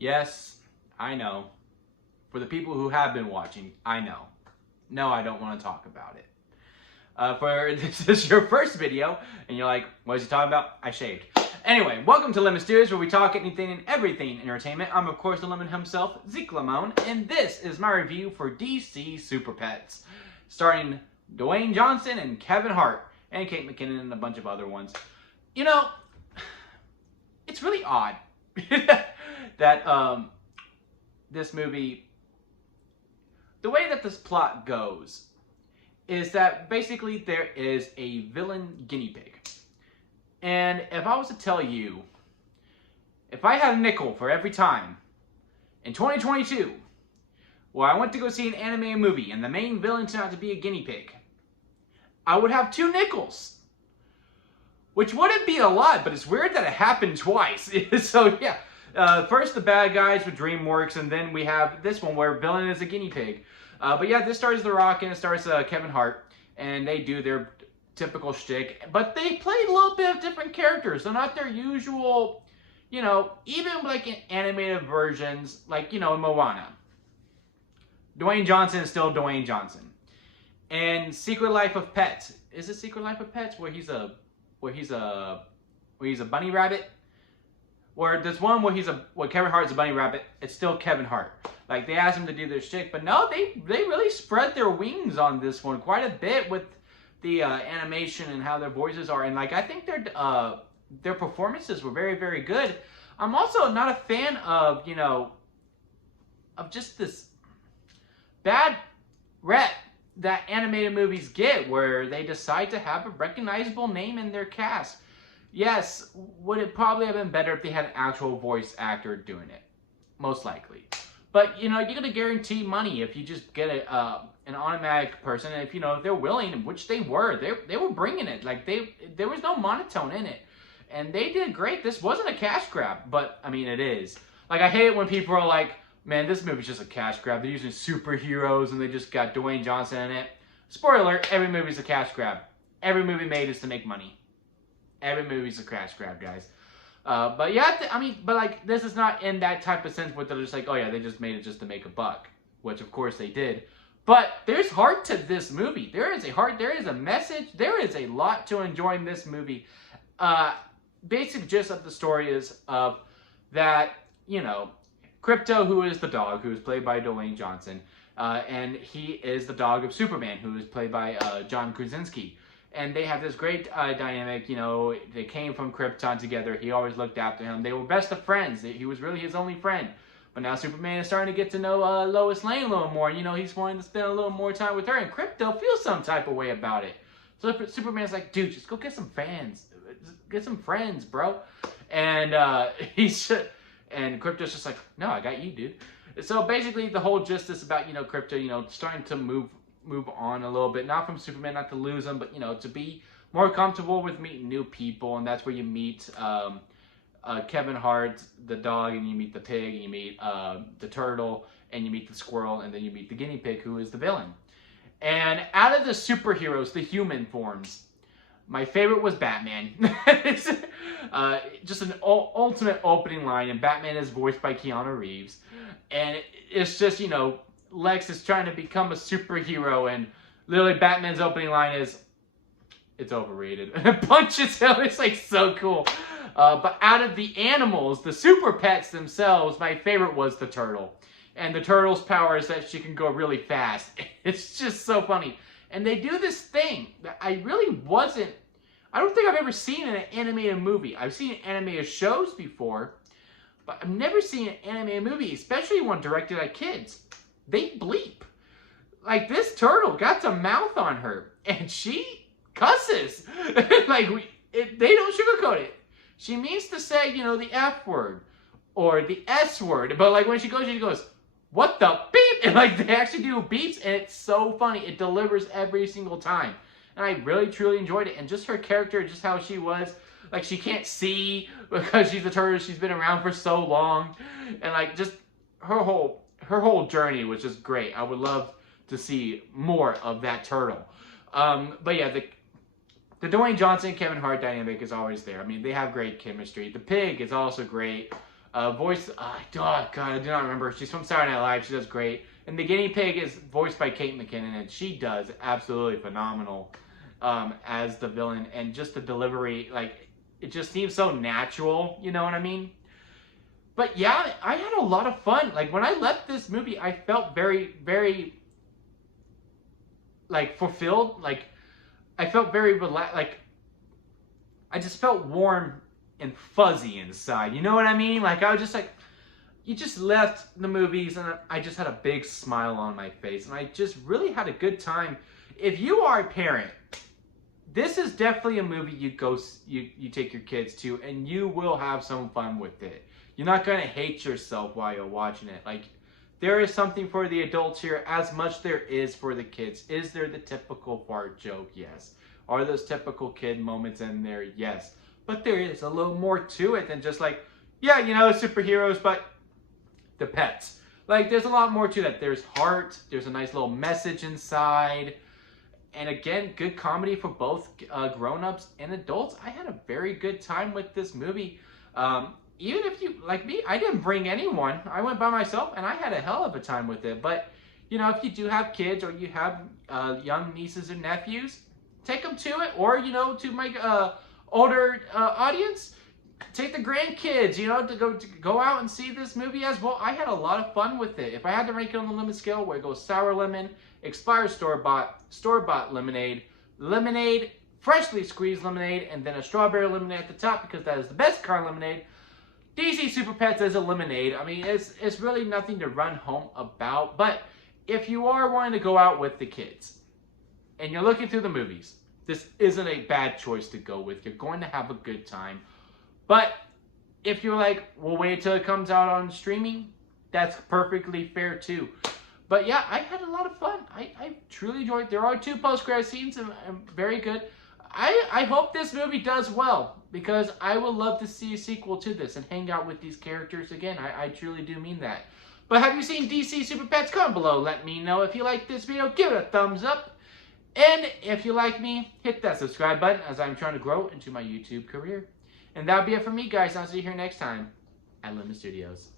Yes, I know. For the people who have been watching, I know. No, I don't want to talk about it. For this is your first video, and you're like, what is he talking about? I shaved. Anyway, welcome to Lemon Studios, where we talk anything and everything entertainment. I'm, of course, the Lemon himself, Zeke Lemon, and this is my review for DC Super Pets, starring Dwayne Johnson and Kevin Hart, and Kate McKinnon and a bunch of other ones. You know, it's really odd that this movie, the way that this plot goes, is that basically there is a villain guinea pig. And if I was to tell you, if I had a nickel for every time in 2022 where I went to go see an animated movie and the main villain turned out to be a guinea pig, I would have 2 nickels. Which wouldn't be a lot, but it's weird that it happened twice. So yeah, first the bad guys with DreamWorks, and then we have this one where villain is a guinea pig. But yeah, this stars The Rock and it stars Kevin Hart, and they do their typical shtick, but they play a little bit of different characters. They're not their usual, you know, even like in animated versions, like, you know, in Moana. Dwayne Johnson is still Dwayne Johnson. And Secret Life of Pets. Is it Secret Life of Pets where he's a bunny rabbit? Where there's one where Kevin Hart's a bunny rabbit, it's still Kevin Hart. Like, they asked him to do their shtick, but no, they really spread their wings on this one quite a bit with the animation and how their voices are. And like, I think their performances were very, very good. I'm also not a fan of, you know, of just this bad rep that animated movies get where they decide to have a recognizable name in their cast. Yes, would it probably have been better if they had an actual voice actor doing it? Most likely. But, you know, you're going to guarantee money if you just get an automatic person. And if, you know, if they're willing, which they were bringing it. Like, there was no monotone in it. And they did great. This wasn't a cash grab, but, I mean, it is. Like, I hate it when people are like, man, this movie's just a cash grab. They're using superheroes and they just got Dwayne Johnson in it. Spoiler alert, every movie's a cash grab. Every movie made is to make money. Every movie's a cash grab, guys. But yeah, I mean, but like, this is not in that type of sense where they're just like, oh yeah, they just made it just to make a buck. Which, of course, they did. But there's heart to this movie. There is a heart. There is a message. There is a lot to enjoy in this movie. Basic gist of the story is that, you know, Crypto, who is the dog, who is played by Dwayne Johnson, and he is the dog of Superman, who is played by John Krasinski. And they have this great dynamic. You know, they came from Krypton together. He always looked after him. They were best of friends. He was really his only friend. But now Superman is starting to get to know Lois Lane a little more. You know, he's wanting to spend a little more time with her. And Crypto feels some type of way about it. So Superman's like, dude, just go get some fans. Get some friends, bro. And and Crypto's just like, no, I got you, dude. So basically, the whole gist is about, you know, Crypto, you know, starting to move on a little bit, not from Superman, not to lose him, but, you know, to be more comfortable with meeting new people. And that's where you meet Kevin Hart, the dog, and you meet the pig, and you meet the turtle, and you meet the squirrel, and then you meet the guinea pig, who is the villain. And out of the superheroes, the human forms, my favorite was Batman. Just an ultimate opening line, and Batman is voiced by Keanu Reeves. And it's just, you know, Lex is trying to become a superhero, and literally Batman's opening line is, it's overrated. And punches him. It's like so cool. But out of the animals, the super pets themselves, my favorite was the turtle. And the turtle's power is that she can go really fast. It's just so funny. And they do this thing that I don't think I've ever seen in an animated movie. I've seen animated shows before, but I've never seen an animated movie, especially one directed at kids. They bleep. Like, this turtle got some mouth on her, and she cusses. Like, they don't sugarcoat it. She means to say, you know, the F word or the S word, but like when she goes, what the beep? And like, they actually do beeps, and it's so funny. It delivers every single time. And I really, truly enjoyed it. And just her character, just how she was, like, she can't see because she's a turtle. She's been around for so long. And like, just her whole journey was just great. I would love to see more of that turtle. But yeah, the Dwayne Johnson, Kevin Hart dynamic is always there. I mean, they have great chemistry. The pig is also great. Voice, oh God, I do not remember. She's from Saturday Night Live. She does great. And the guinea pig is voiced by Kate McKinnon, and she does absolutely phenomenal as the villain. And just the delivery, like, it just seems so natural, you know what I mean? But yeah, I had a lot of fun. Like, when I left this movie, I felt very, very, like, fulfilled. Like, I felt very relaxed. Like, I just felt warm and fuzzy inside. You know what I mean? Like, I was just like, you just left the movies and I just had a big smile on my face. And I just really had a good time. If you are a parent, this is definitely a movie you take your kids to, and you will have some fun with it. You're not going to hate yourself while you're watching it. Like, there is something for the adults here as much there is for the kids. Is there the typical fart joke? Yes. Are those typical kid moments in there? Yes. But there is a little more to it than just like, yeah, you know, superheroes, but the pets. Like, there's a lot more to that. There's heart. There's a nice little message inside. And again, good comedy for both grown-ups and adults. I had a very good time with this movie. Even if you, like me, I didn't bring anyone. I went by myself, and I had a hell of a time with it. But, you know, if you do have kids or you have young nieces and nephews, take them to it. Or, you know, to my older audience, take the grandkids, you know, to go out and see this movie as well. I had a lot of fun with it. If I had to rank it on the lemon scale, where it goes sour lemon, expired store-bought lemonade, lemonade, freshly squeezed lemonade, and then a strawberry lemonade at the top because that is the best kind of lemonade. DC Super Pets is a lemonade. I mean, it's really nothing to run home about. But if you are wanting to go out with the kids and you're looking through the movies, this isn't a bad choice to go with. You're going to have a good time. But if you're like, we'll wait till it comes out on streaming, that's perfectly fair too. But yeah, I had a lot of fun. I truly enjoyed it. There are 2 post-credit scenes and very good. I hope this movie does well because I would love to see a sequel to this and hang out with these characters again. I truly do mean that. But have you seen DC Super Pets? Comment below. Let me know. If you like this video, give it a thumbs up. And if you like me, hit that subscribe button as I'm trying to grow into my YouTube career. And that'll be it for me, guys. I'll see you here next time at Lemon Studios.